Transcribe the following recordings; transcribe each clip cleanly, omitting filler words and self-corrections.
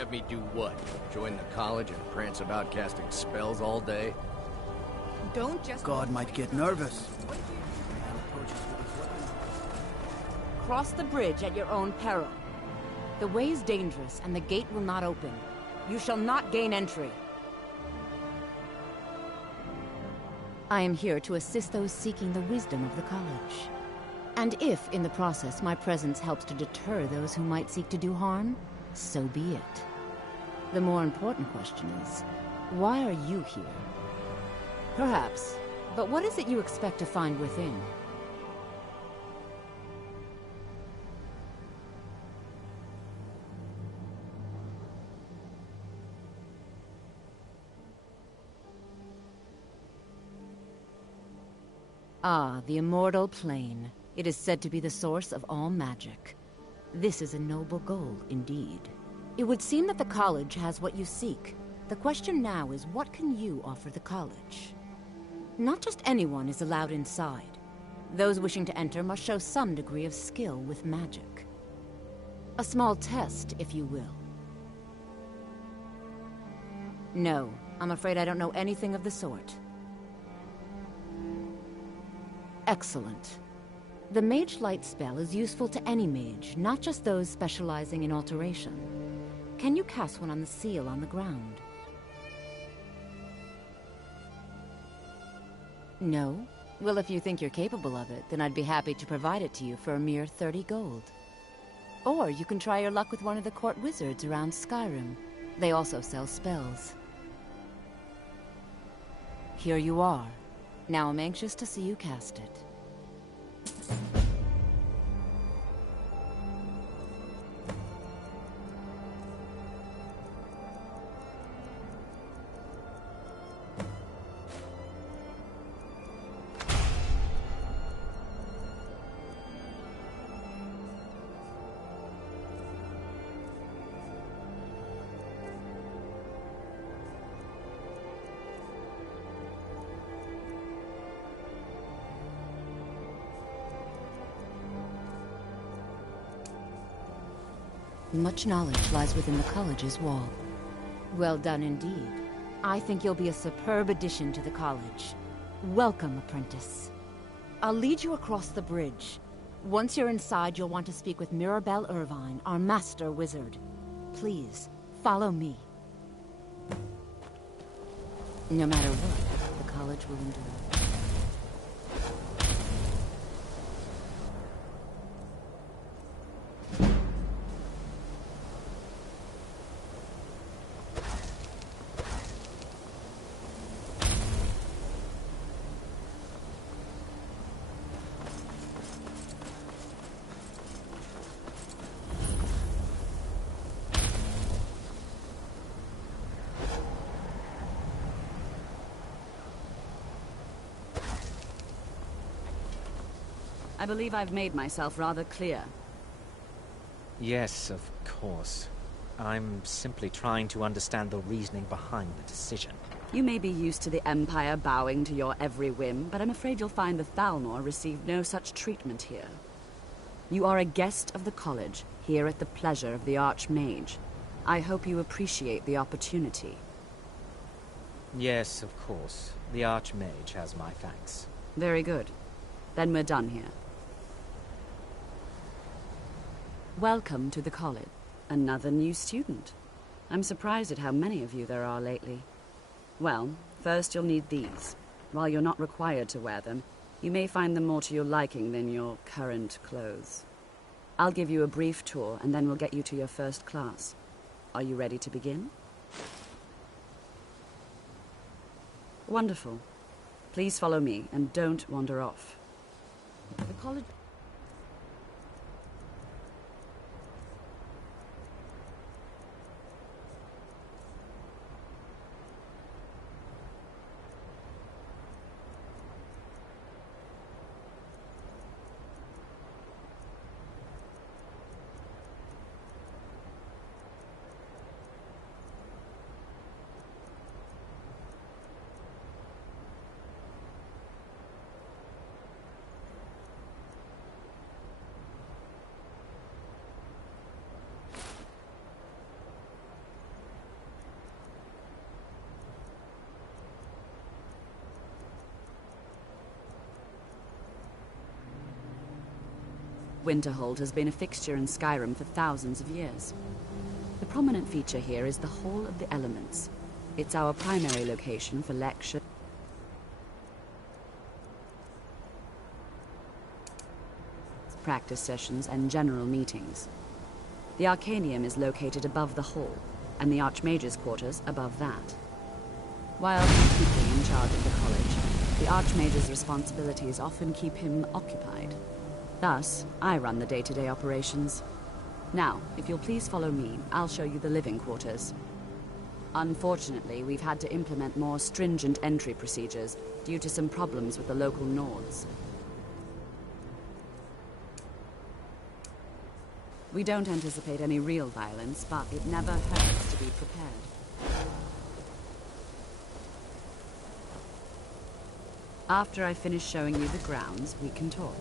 have me do what? Join the college and prance about casting spells all day? Don't just... God might get nervous. Cross the bridge at your own peril. The way is dangerous, and the gate will not open. You shall not gain entry. I am here to assist those seeking the wisdom of the college. And if, in the process, my presence helps to deter those who might seek to do harm, so be it. The more important question is, why are you here? Perhaps, but what is it you expect to find within? Ah, the Immortal Plane. It is said to be the source of all magic. This is a noble goal, indeed. It would seem that the college has what you seek. The question now is, what can you offer the college? Not just anyone is allowed inside. Those wishing to enter must show some degree of skill with magic. A small test, if you will. No, I'm afraid I don't know anything of the sort. Excellent. The Mage Light spell is useful to any mage, not just those specializing in alteration. Can you cast one on the seal on the ground? No? Well, if you think you're capable of it, then I'd be happy to provide it to you for a mere 30 gold. Or you can try your luck with one of the court wizards around Skyrim. They also sell spells. Here you are. Now I'm anxious to see you cast it. Much knowledge lies within the college's wall. Well done indeed. I think you'll be a superb addition to the college. Welcome, apprentice. I'll lead you across the bridge. Once you're inside, you'll want to speak with Mirabelle Irvine, our master wizard. Please, follow me. No matter what, the college will endure. I believe I've made myself rather clear. Yes, of course. I'm simply trying to understand the reasoning behind the decision. You may be used to the Empire bowing to your every whim, but I'm afraid you'll find the Thalmor received no such treatment here. You are a guest of the college, here at the pleasure of the Archmage. I hope you appreciate the opportunity. Yes, of course. The Archmage has my thanks. Very good. Then we're done here. Welcome to the college. Another new student. I'm surprised at how many of you there are lately. Well, first you'll need these. While you're not required to wear them, you may find them more to your liking than your current clothes. I'll give you a brief tour, and then we'll get you to your first class. Are you ready to begin? Wonderful. Please follow me, and don't wander off. The college... Winterhold has been a fixture in Skyrim for thousands of years. The prominent feature here is the Hall of the Elements. It's our primary location for lecture, practice sessions, and general meetings. The Arcanium is located above the hall, and the Archmage's quarters above that. While technically in charge of the college, the Archmage's responsibilities often keep him occupied. Thus, I run the day-to-day operations. Now, if you'll please follow me, I'll show you the living quarters. Unfortunately, we've had to implement more stringent entry procedures due to some problems with the local Nords. We don't anticipate any real violence, but it never hurts to be prepared. After I finish showing you the grounds, we can talk.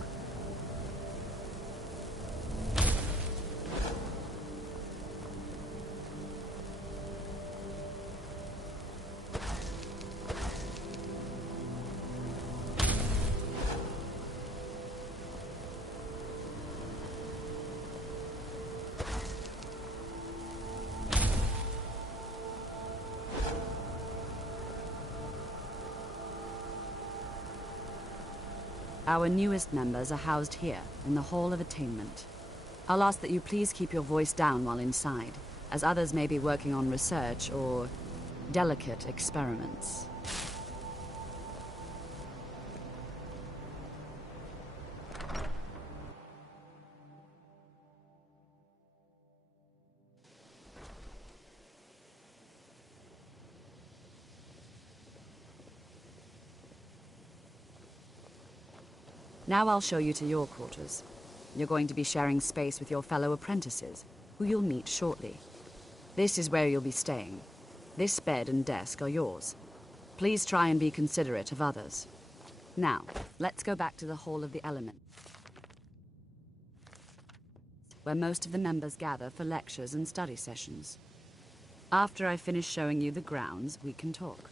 Our newest members are housed here, in the Hall of Attainment. I'll ask that you please keep your voice down while inside, as others may be working on research or delicate experiments. Now I'll show you to your quarters. You're going to be sharing space with your fellow apprentices, who you'll meet shortly. This is where you'll be staying. This bed and desk are yours. Please try and be considerate of others. Now, let's go back to the Hall of the Elements, where most of the members gather for lectures and study sessions. After I finish showing you the grounds, we can talk.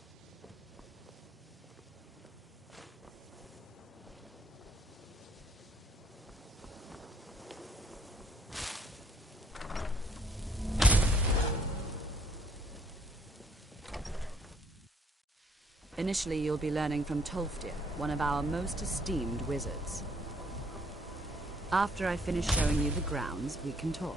Initially, you'll be learning from Tolfdir, one of our most esteemed wizards. After I finish showing you the grounds, we can talk.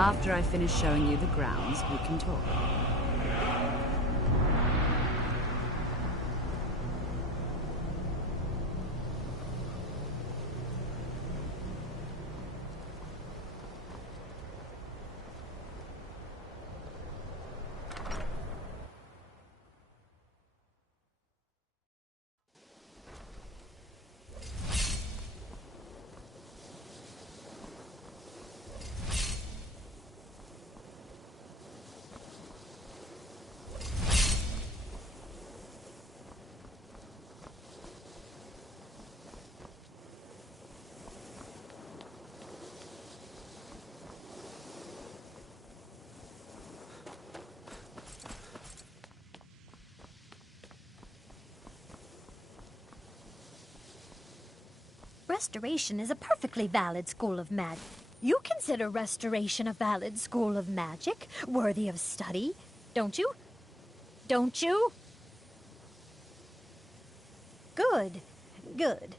After I finish showing you the grounds, we can talk. Restoration is a perfectly valid school of magic. You consider Restoration a valid school of magic, worthy of study, don't you? Don't you? Good, good.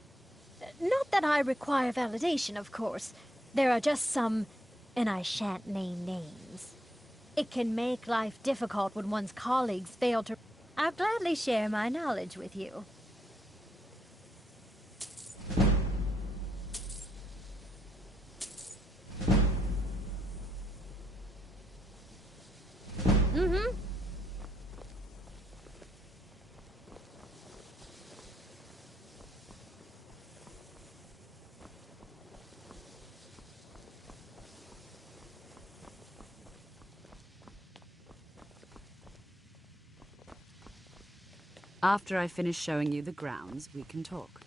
Not that I require validation, of course. There are just some, and I shan't name names. It can make life difficult when one's colleagues fail to... I'll gladly share my knowledge with you. After I finish showing you the grounds, we can talk.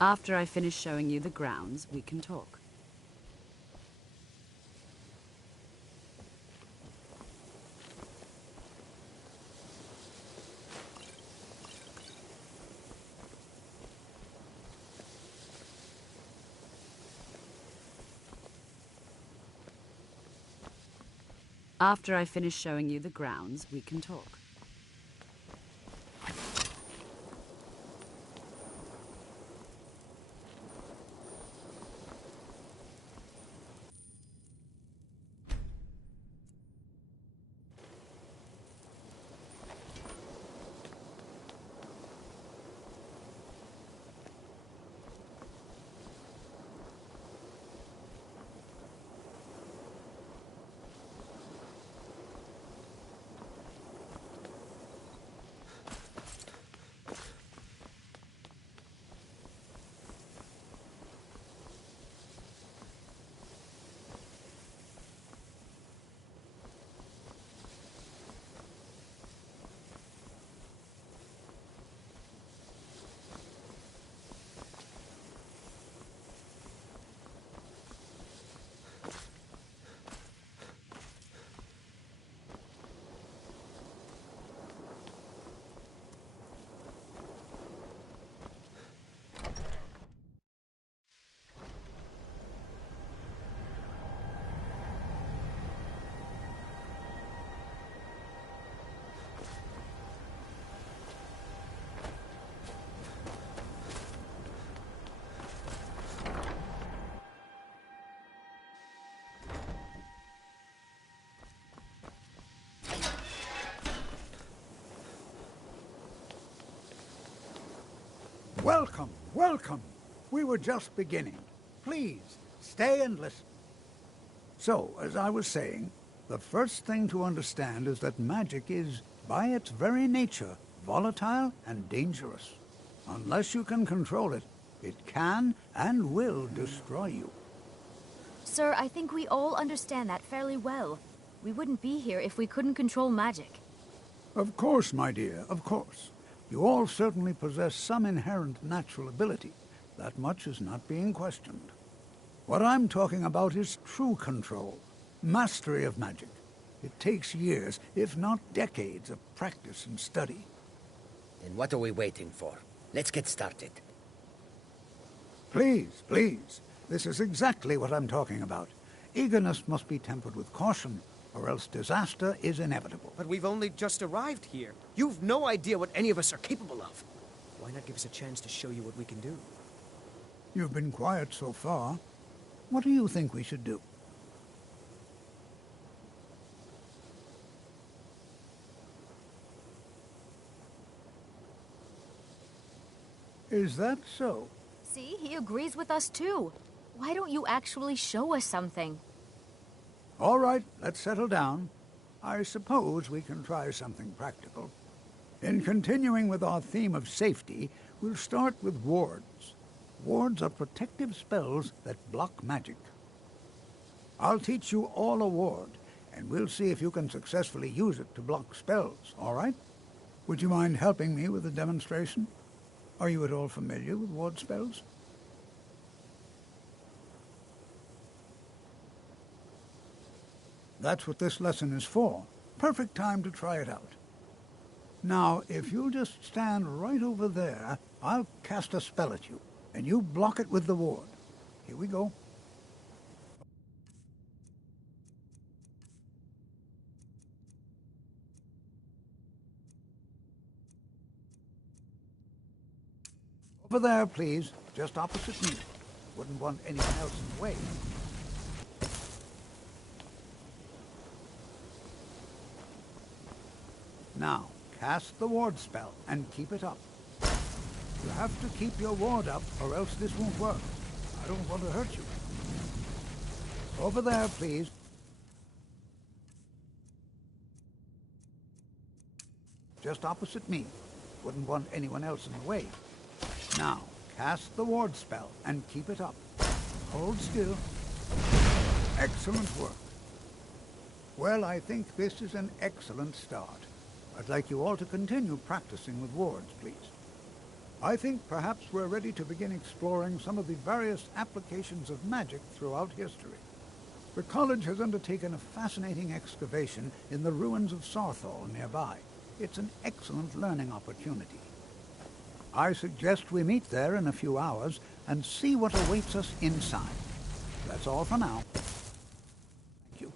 After I finish showing you the grounds, we can talk. After I finish showing you the grounds, we can talk. Welcome, welcome. We were just beginning. Please, stay and listen. So, as I was saying, the first thing to understand is that magic is, by its very nature, volatile and dangerous. Unless you can control it, it can and will destroy you. Sir, I think we all understand that fairly well. We wouldn't be here if we couldn't control magic. Of course, my dear, of course. You all certainly possess some inherent natural ability. That much is not being questioned. What I'm talking about is true control, mastery of magic. It takes years, if not decades, of practice and study. Then what are we waiting for? Let's get started. Please, please. This is exactly what I'm talking about. Eagerness must be tempered with caution, or else disaster is inevitable. But we've only just arrived here. You've no idea what any of us are capable of. Why not give us a chance to show you what we can do? You've been quiet so far. What do you think we should do? Is that so? See, he agrees with us too. Why don't you actually show us something? All right, let's settle down. I suppose we can try something practical. In continuing with our theme of safety, we'll start with wards. Wards are protective spells that block magic. I'll teach you all a ward, and we'll see if you can successfully use it to block spells, all right? Would you mind helping me with the demonstration? Are you at all familiar with ward spells? That's what this lesson is for. Perfect time to try it out. Now, if you'll just stand right over there, I'll cast a spell at you, and you block it with the ward. Here we go. Over there, please. Just opposite me. Wouldn't want anyone else in the way. Now, cast the ward spell and keep it up. You have to keep your ward up or else this won't work. I don't want to hurt you. Over there, please. Just opposite me. Wouldn't want anyone else in the way. Now, cast the ward spell and keep it up. Hold still. Excellent work. Well, I think this is an excellent start. I'd like you all to continue practicing with wards, please. I think perhaps we're ready to begin exploring some of the various applications of magic throughout history. The college has undertaken a fascinating excavation in the ruins of Saarthal nearby. It's an excellent learning opportunity. I suggest we meet there in a few hours and see what awaits us inside. That's all for now. Thank you.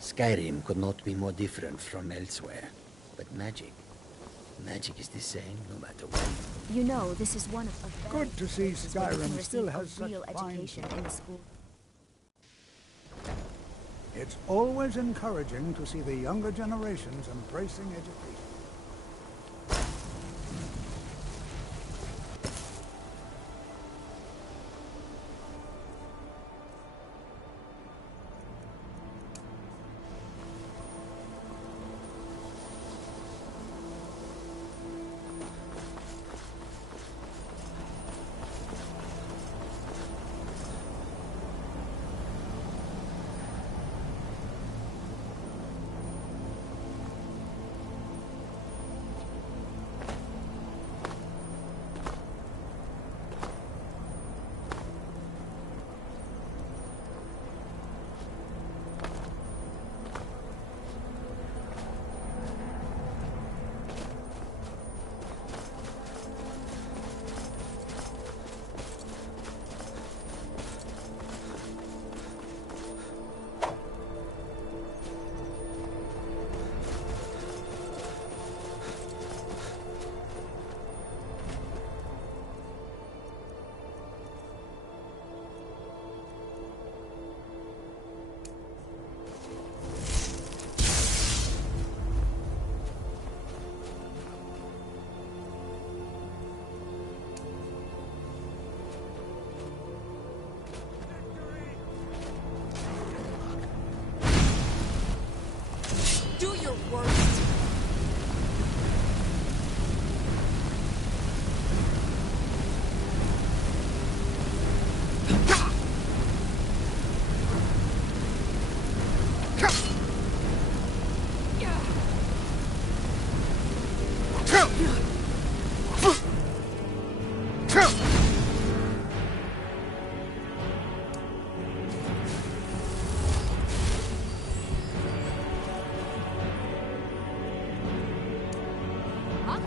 Skyrim could not be more different from elsewhere. But magic is the same no matter where. You know, this is one of a very Good to see places where you can Skyrim still receive has a such real fine education in the school. It's always encouraging to see the younger generations embracing education.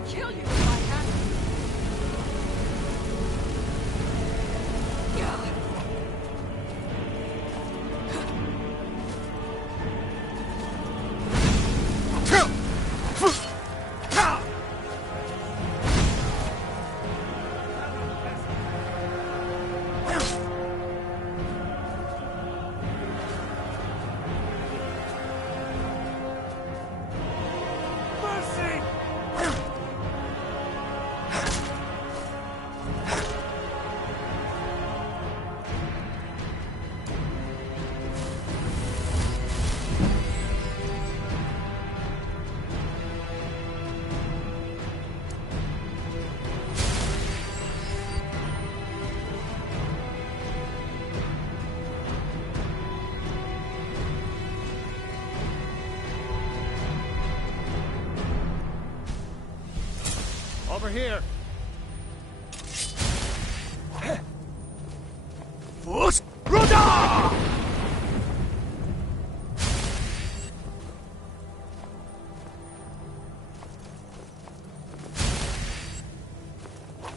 kill you if I have to. Over here. Fus Ruda!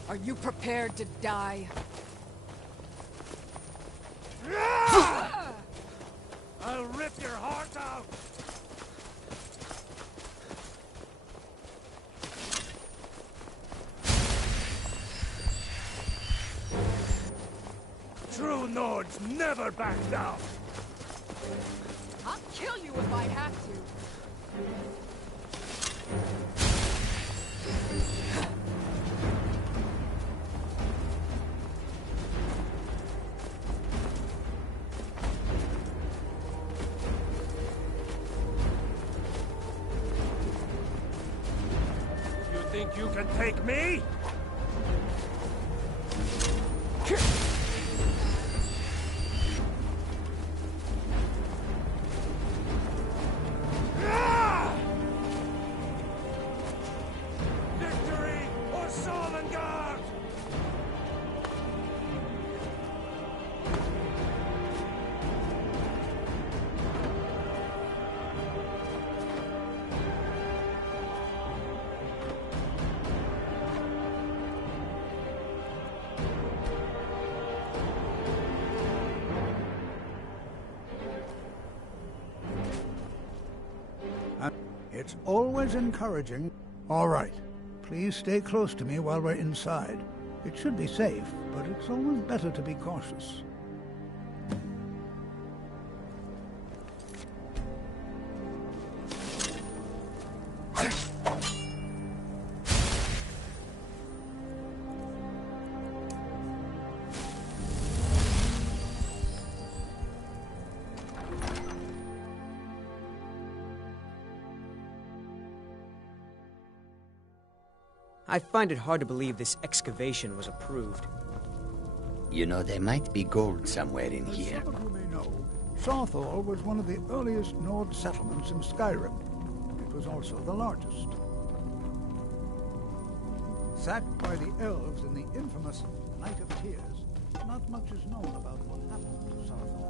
Are you prepared to die? I'll rip your heart out! True Nords never back down! I'll kill you if I have to. You think you can take me? Victory or Sovngarde! It's always encouraging. All right. Please stay close to me while we're inside. It should be safe, but it's always better to be cautious. I find it hard to believe this excavation was approved. You know, there might be gold somewhere in As here. some of you may know, Saarthal was one of the earliest Nord settlements in Skyrim. It was also the largest. Sacked by the elves in the infamous Night of Tears, not much is known about what happened to Saarthal.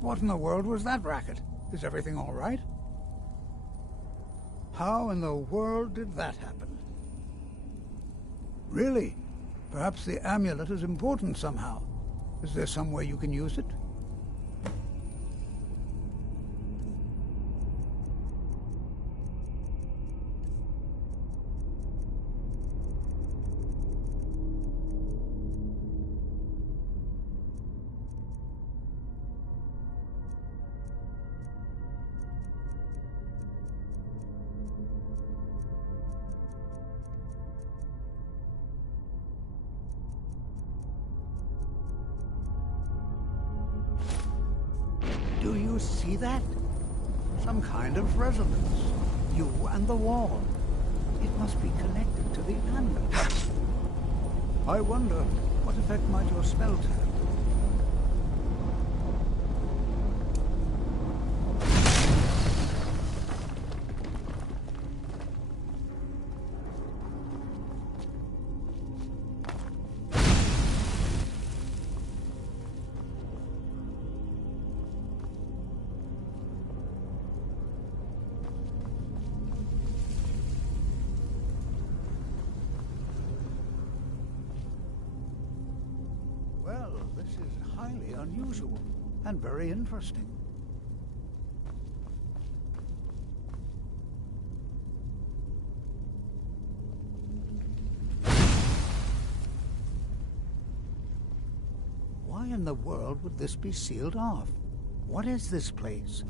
What in the world was that racket? Is everything all right? How in the world did that happen? Really? Perhaps the amulet is important somehow. Is there some way you can use it? you see that? Some kind of resonance. You and the wall. It must be connected to the anvil. I wonder, what effect might your spells have? Well, this is highly unusual and very interesting. Why in the world would this be sealed off? What is this place?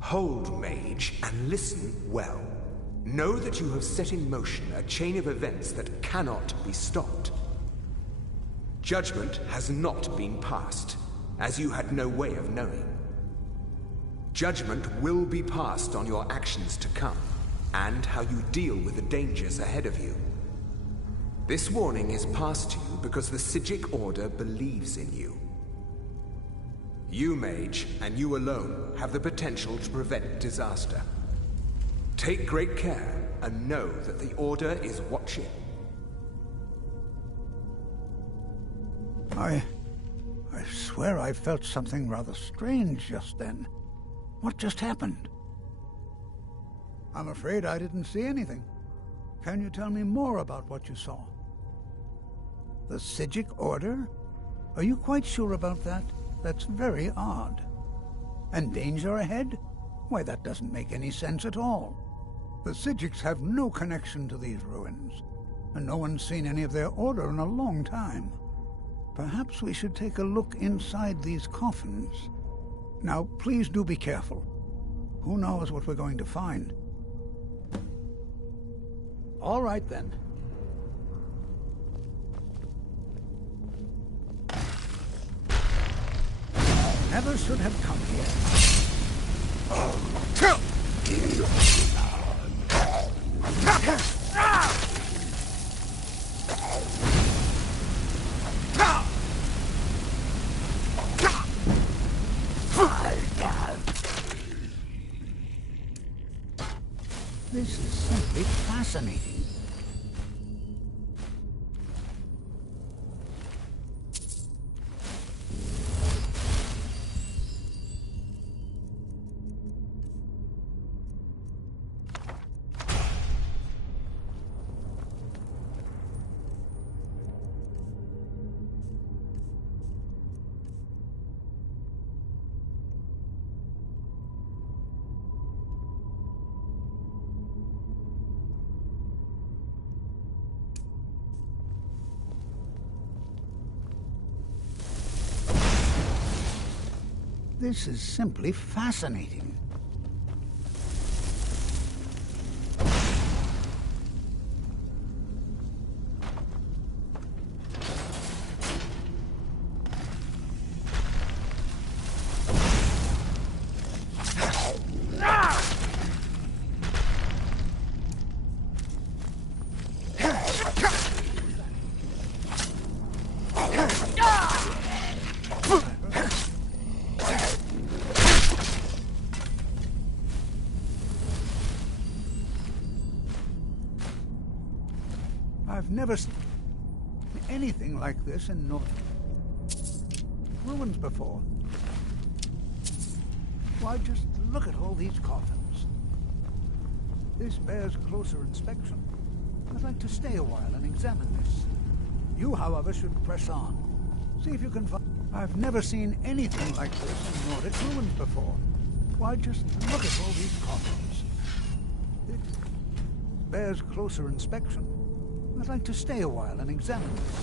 Hold, mage, and listen well. Know that you have set in motion a chain of events that cannot be stopped. Judgment has not been passed, as you had no way of knowing. Judgment will be passed on your actions to come, and how you deal with the dangers ahead of you. This warning is passed to you because the Psijic Order believes in you. You, mage, and you alone, have the potential to prevent disaster. Take great care, and know that the Order is watching. I swear I felt something rather strange just then. What just happened? I'm afraid I didn't see anything. Can you tell me more about what you saw? The Psijic Order? Are you quite sure about that? That's very odd. And danger ahead? Why, that doesn't make any sense at all. The Psijics have no connection to these ruins, and no one's seen any of their order in a long time. Perhaps we should take a look inside these coffins. Now, please do be careful. Who knows what we're going to find? All right, then. Never should have come here. This is simply fascinating. This is simply fascinating. I've never seen anything like this in North ruins before. Why, just look at all these coffins. This bears closer inspection. I'd like to stay a while and examine this. You, however, should press on. See if you can find... I've never seen anything like this in Nordic ruins before. Why, just look at all these coffins. It bears closer inspection. I'd like to stay a while and examine this.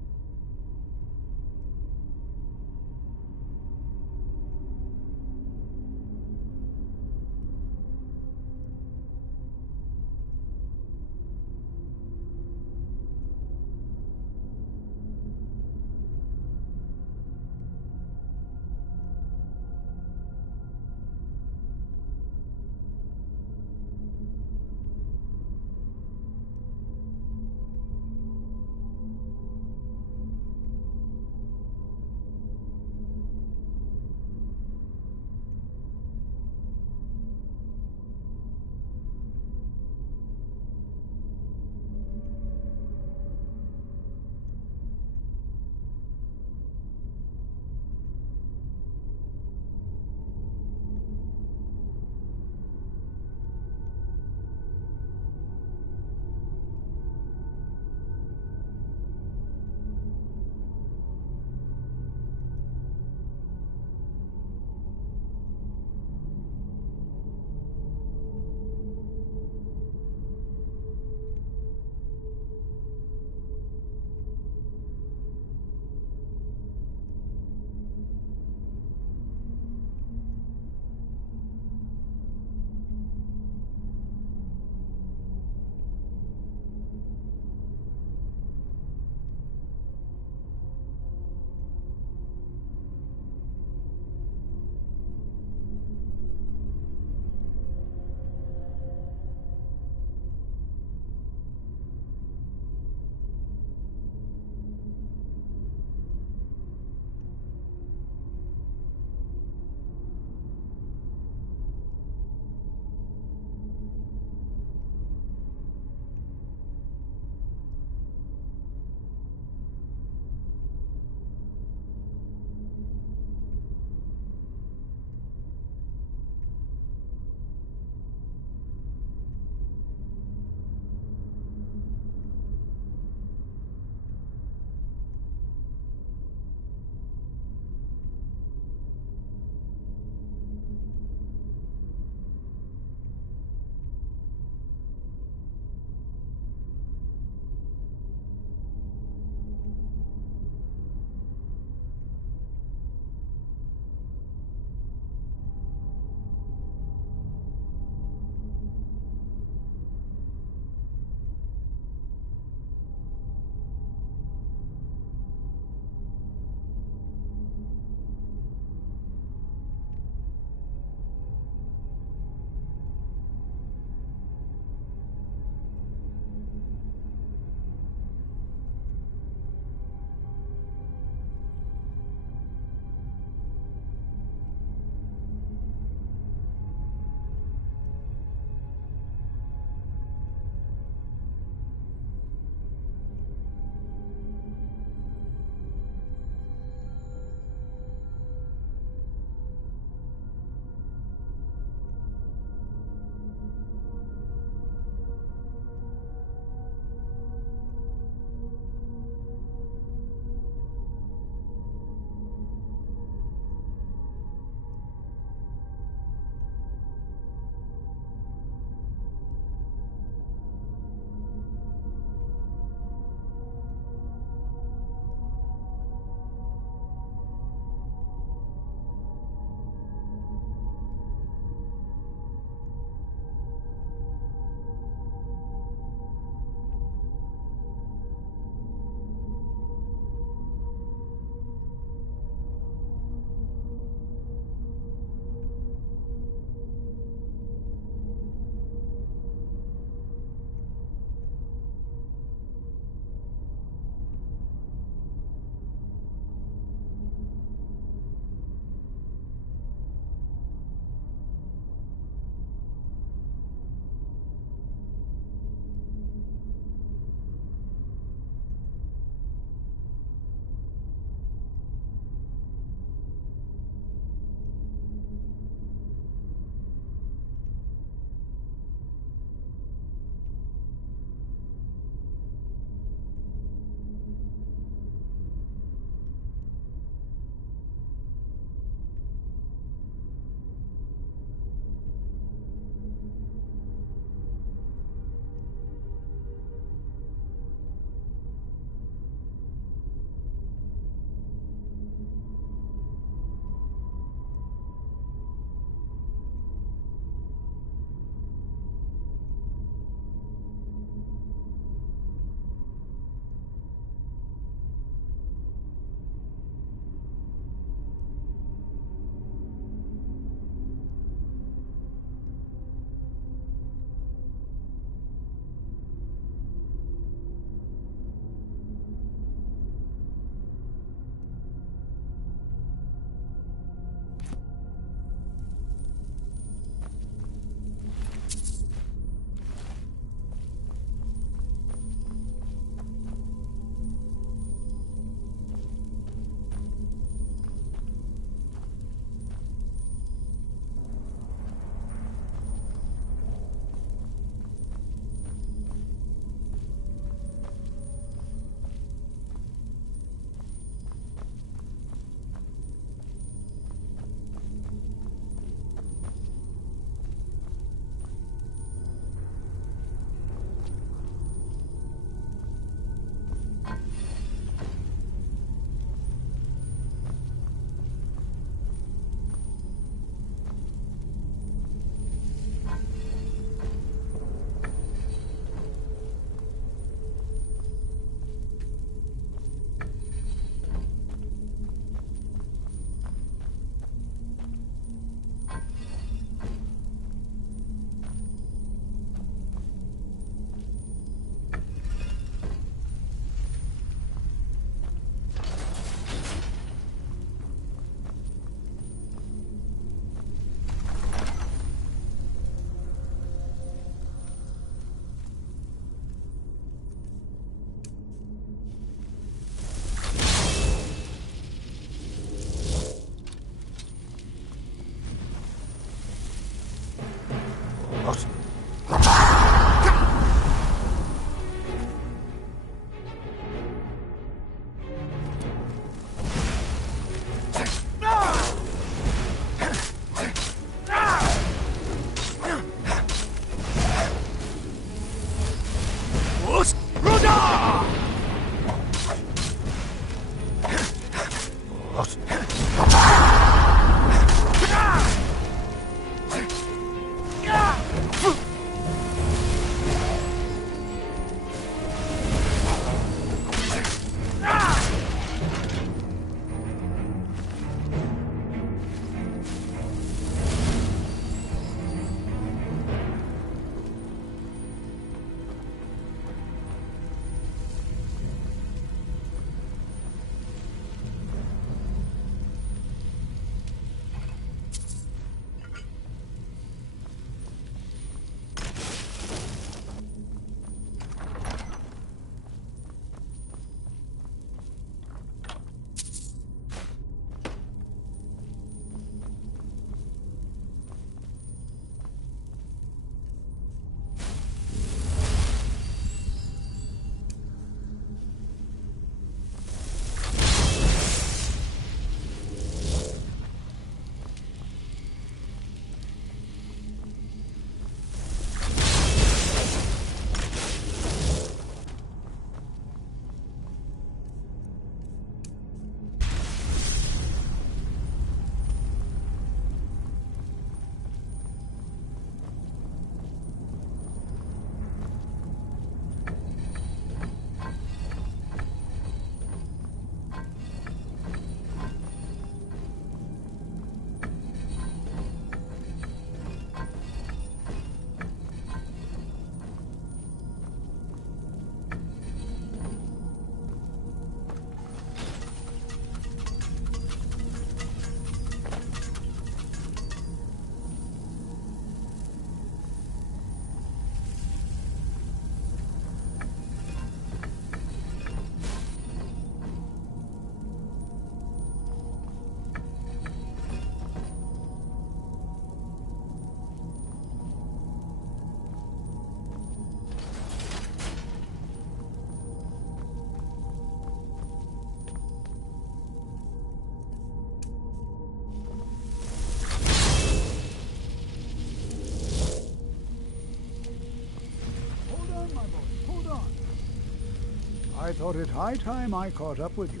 I thought it high time I caught up with you.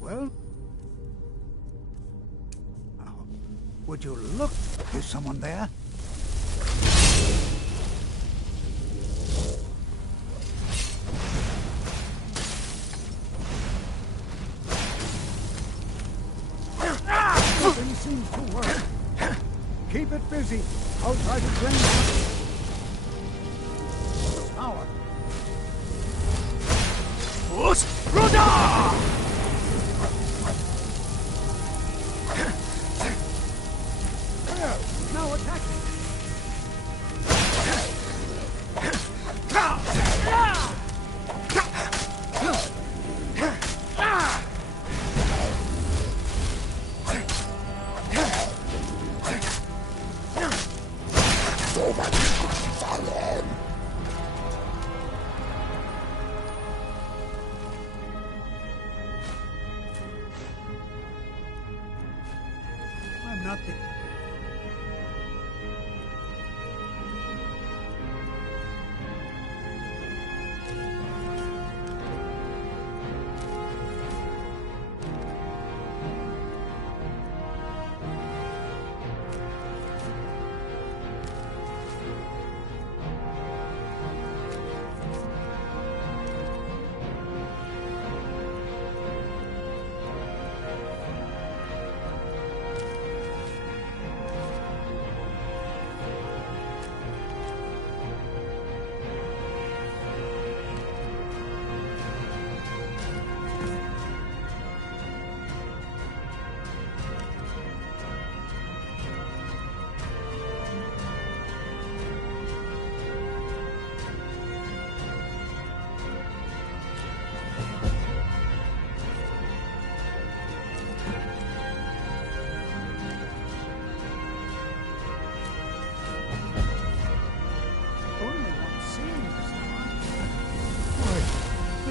Well? Now, would you look? Is someone there? Nothing seems to work. Keep it busy. I'll try to drain it. Power. Ruda! Now attacking! I'm not the...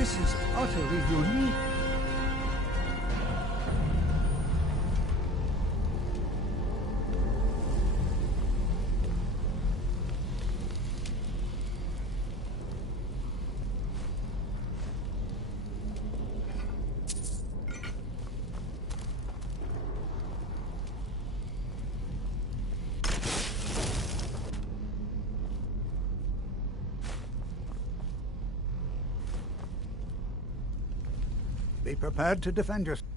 This is utterly unique. Be prepared to defend yourself.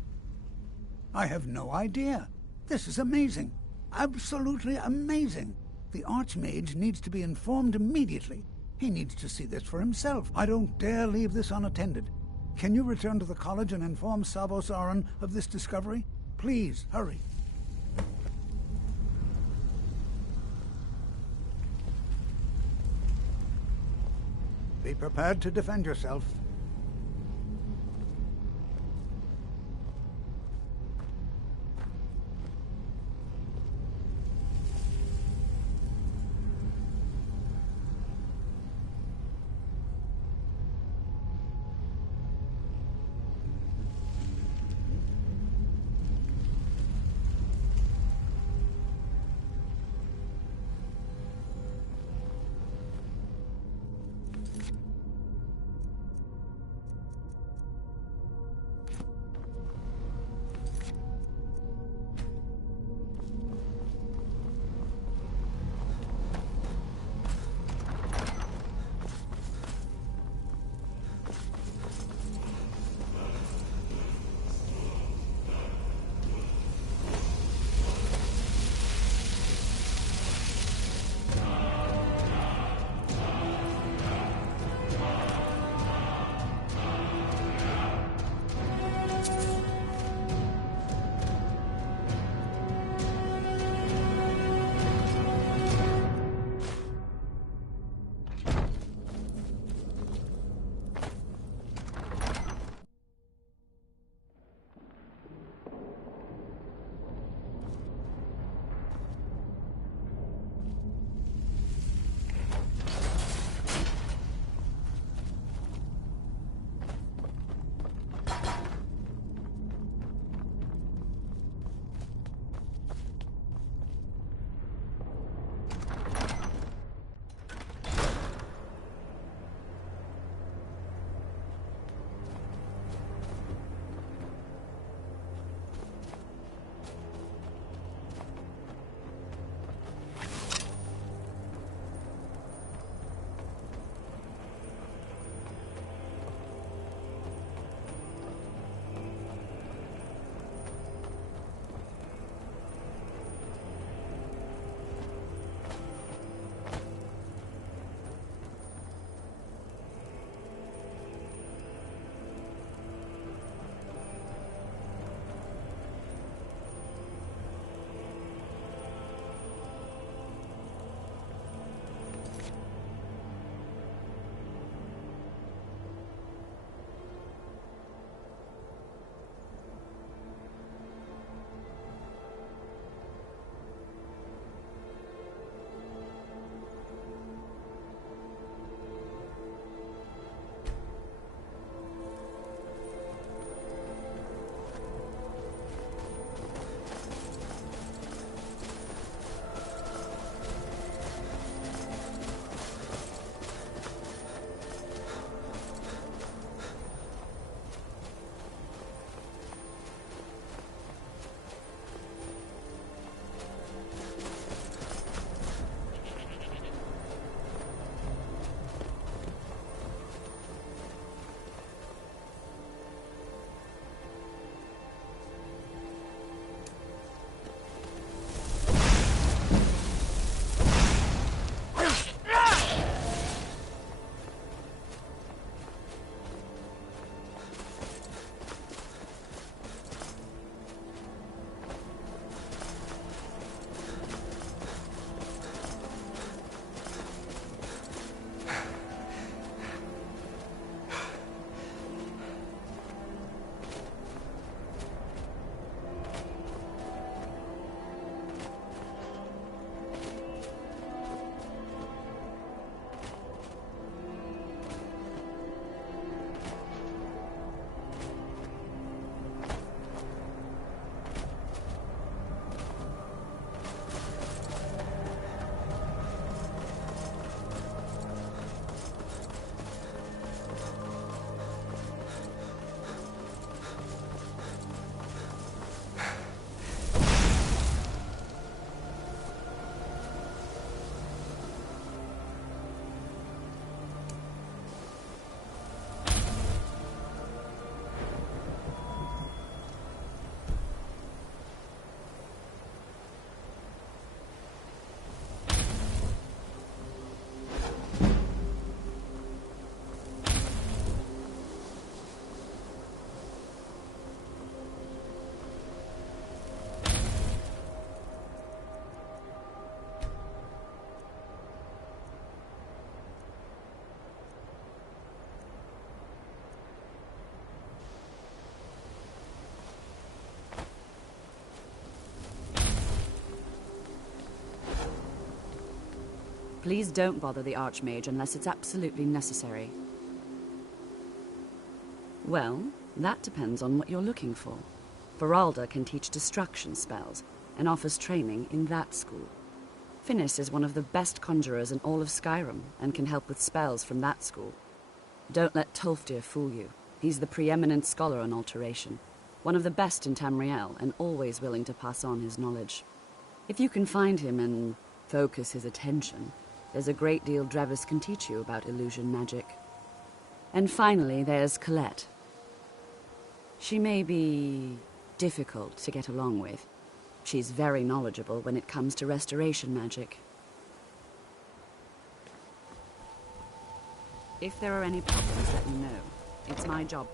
I have no idea. This is amazing. Absolutely amazing. The Archmage needs to be informed immediately. He needs to see this for himself. I don't dare leave this unattended. Can you return to the college and inform Savos Aran of this discovery? Please, hurry. Be prepared to defend yourself. Please don't bother the Archmage unless it's absolutely necessary. Well, that depends on what you're looking for. Feralda can teach destruction spells and offers training in that school. Finis is one of the best conjurers in all of Skyrim and can help with spells from that school. Don't let Tolfdir fool you. He's the preeminent scholar on alteration, one of the best in Tamriel and always willing to pass on his knowledge. If you can find him and focus his attention, there's a great deal Drevis can teach you about illusion magic. And finally, there's Colette. She may be difficult to get along with. She's very knowledgeable when it comes to restoration magic. If there are any problems, let me know. It's my job.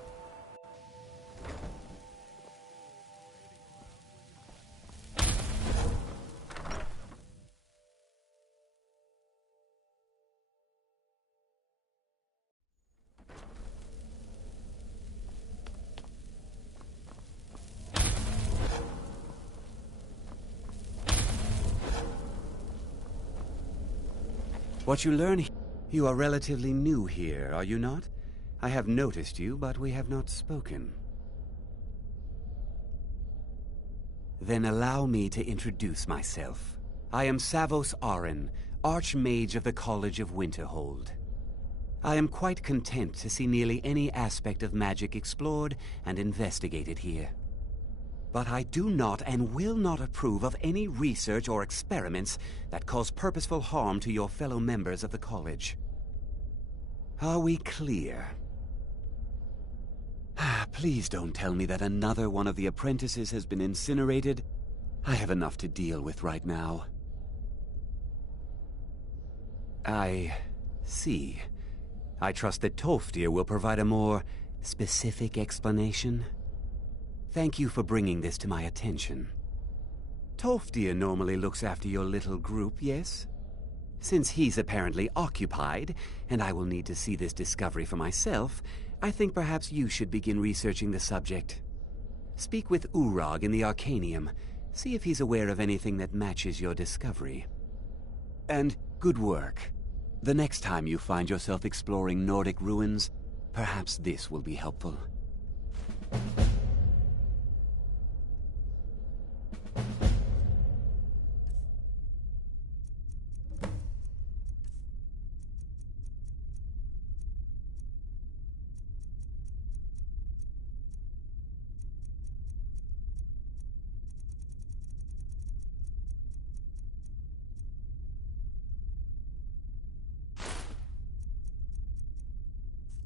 What you learn... You are relatively new here, are you not? I have noticed you, but we have not spoken. Then allow me to introduce myself. I am Savos Aren, Archmage of the College of Winterhold. I am quite content to see nearly any aspect of magic explored and investigated here. But I do not and will not approve of any research or experiments that cause purposeful harm to your fellow members of the college. Are we clear? Please don't tell me that another one of the apprentices has been incinerated. I have enough to deal with right now. I see. I trust that Tolfdir will provide a more specific explanation. Thank you for bringing this to my attention. Tolfdir normally looks after your little group, yes? Since he's apparently occupied, and I will need to see this discovery for myself, I think perhaps you should begin researching the subject. Speak with Urag in the Arcanium. See if he's aware of anything that matches your discovery. And good work. The next time you find yourself exploring Nordic ruins, perhaps this will be helpful.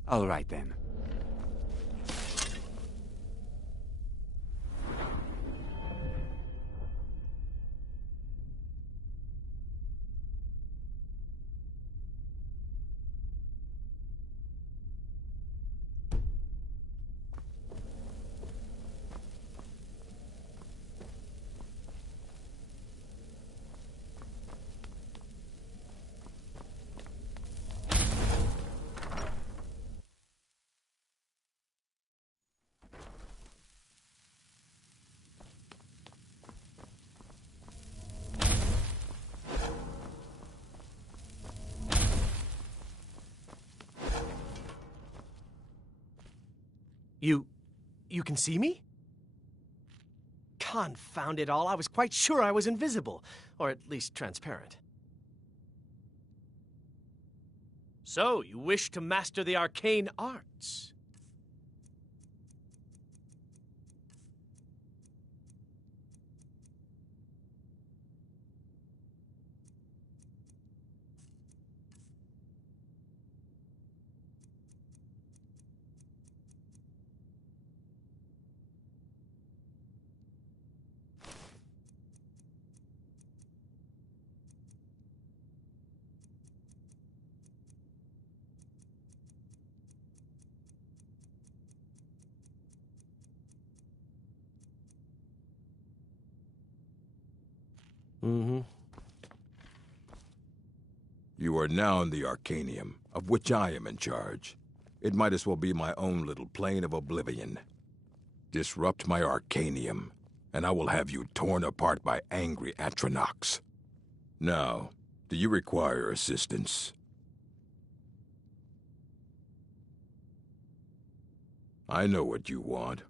All right, then. You can see me? Confound it all, I was quite sure I was invisible, or at least transparent. So, you wish to master the arcane arts? Mm-hmm. You are now in the Arcanium, of which I am in charge. It might as well be my own little plane of oblivion. Disrupt my Arcanium, and I will have you torn apart by angry Atronachs. Now, Do you require assistance? I know what you want.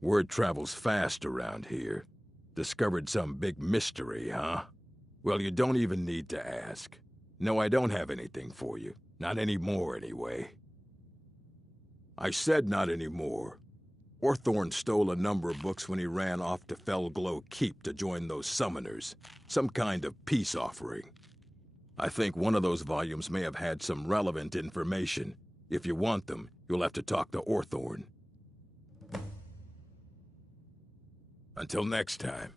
Word travels fast around here. Discovered some big mystery, huh? Well, you don't even need to ask. No, I don't have anything for you. Not anymore, anyway. I said not anymore. Orthorn stole a number of books when he ran off to Felglow Keep to join those summoners. Some kind of peace offering. I think one of those volumes may have had some relevant information. If you want them, you'll have to talk to Orthorn. Until next time.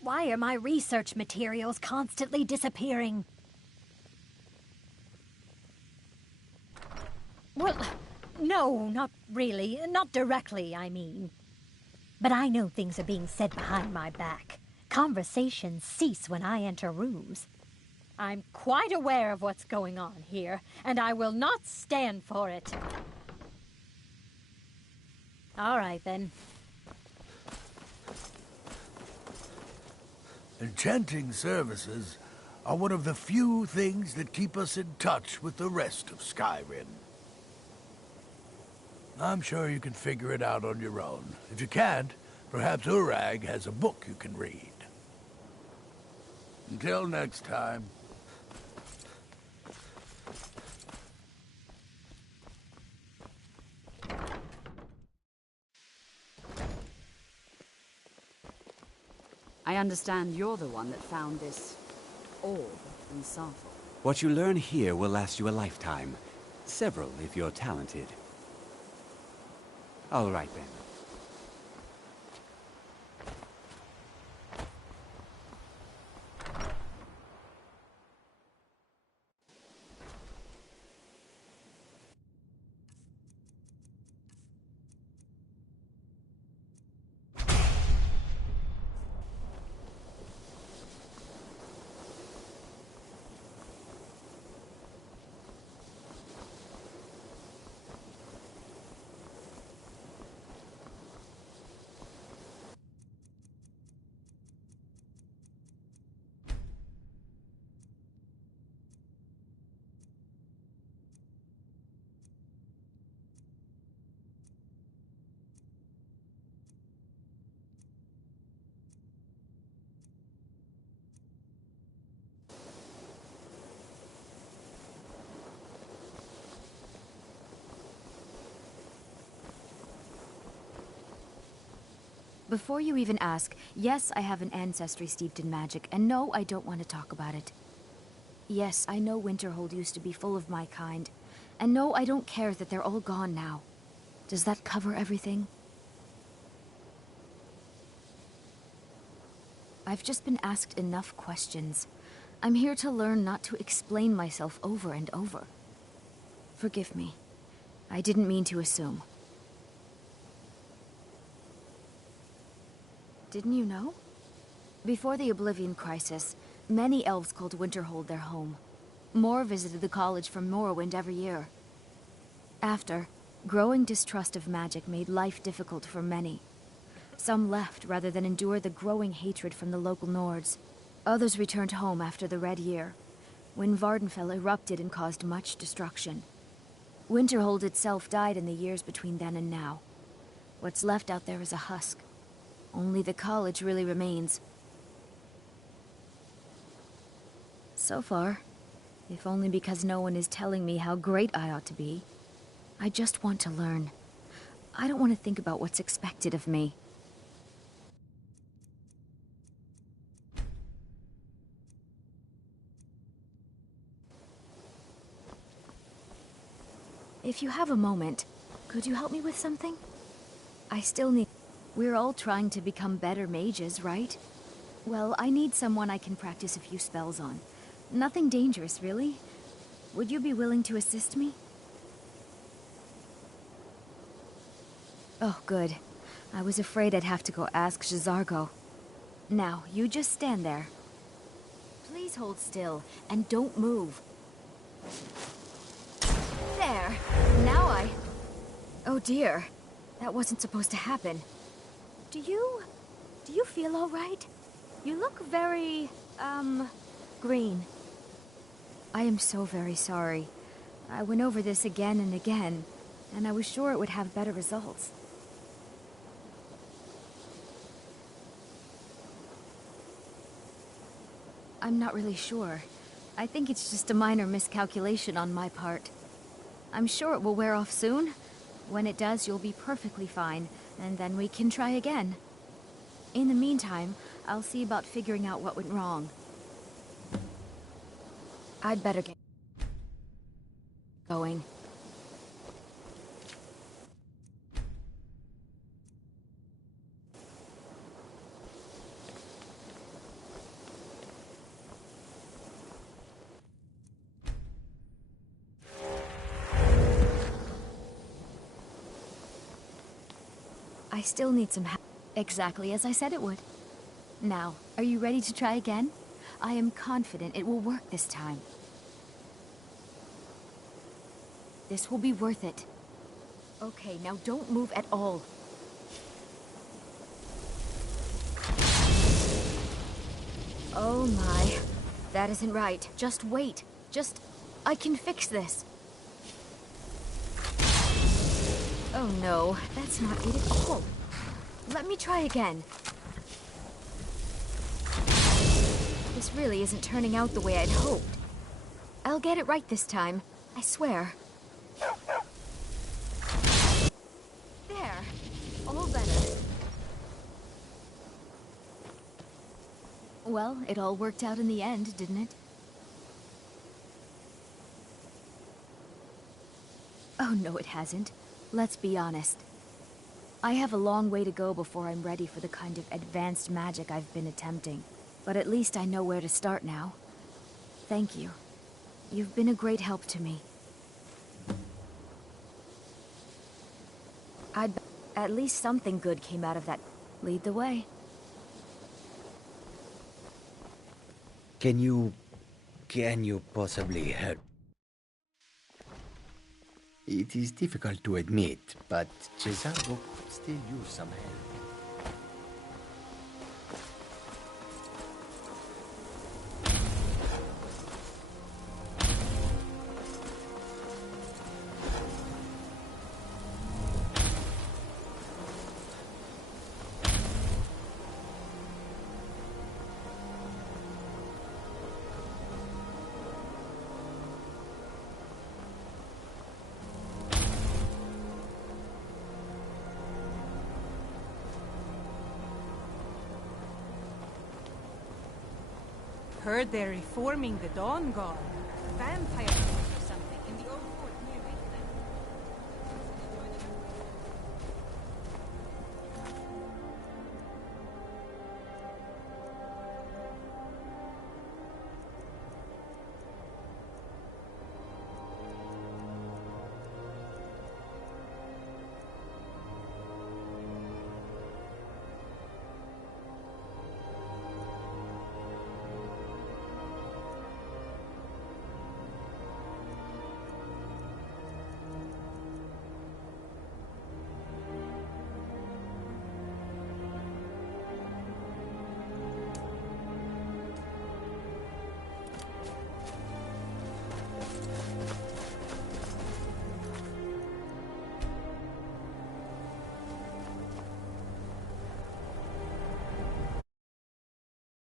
Why are my research materials constantly disappearing? Well, no, not really. Not directly, I mean. But I know things are being said behind my back. Conversations cease when I enter rooms. I'm quite aware of what's going on here, and I will not stand for it. All right, then. Enchanting services are one of the few things that keep us in touch with the rest of Skyrim. I'm sure you can figure it out on your own. If you can't, perhaps Urag has a book you can read. Until next time. I understand you're the one that found this orb in Sarthal. What you learn here will last you a lifetime. Several, if you're talented. All right, then. Before you even ask, yes, I have an ancestry steeped in magic, and no, I don't want to talk about it. Yes, I know Winterhold used to be full of my kind, and no, I don't care that they're all gone now. Does that cover everything? I've just been asked enough questions. I'm here to learn not to explain myself over and over. Forgive me. I didn't mean to assume. Didn't you know? Before the Oblivion Crisis, many elves called Winterhold their home. More visited the college from Morrowind every year. After, growing distrust of magic made life difficult for many. Some left rather than endure the growing hatred from the local Nords. Others returned home after the Red Year, when Vardenfell erupted and caused much destruction. Winterhold itself died in the years between then and now. What's left out there is a husk. Only the college really remains. So far, if only because no one is telling me how great I ought to be. I just want to learn. I don't want to think about what's expected of me. If you have a moment, could you help me with something? I still need... We're all trying to become better mages, right? Well, I need someone I can practice a few spells on. Nothing dangerous, really. Would you be willing to assist me? Oh, good. I was afraid I'd have to go ask J'zargo. Now, you just stand there. Please hold still, and don't move. There! Now Oh dear. That wasn't supposed to happen. Do you feel all right? You look very, green. I am so very sorry. I went over this again and again, and I was sure it would have better results. I'm not really sure. I think it's just a minor miscalculation on my part. I'm sure it will wear off soon. When it does, you'll be perfectly fine, and then we can try again. In the meantime, I'll see about figuring out what went wrong. I'd better get going. I still need some help. Exactly as I said it would. Now, are you ready to try again? I am confident it will work this time. This will be worth it. Okay, now don't move at all. Oh my. That isn't right. Just wait. I can fix this. Oh no, that's not it at all. Let me try again. This really isn't turning out the way I'd hoped. I'll get it right this time, I swear. There, all better. Well, it all worked out in the end, didn't it? Oh no, it hasn't. Let's be honest. I have a long way to go before I'm ready for the kind of advanced magic I've been attempting. But at least I know where to start now. Thank you. You've been a great help to me. At least something good came out of that. Lead the way. Can you possibly help? It is difficult to admit, but J'zargo could still use some help. Heard they're reforming the Dawn Guard. Vampire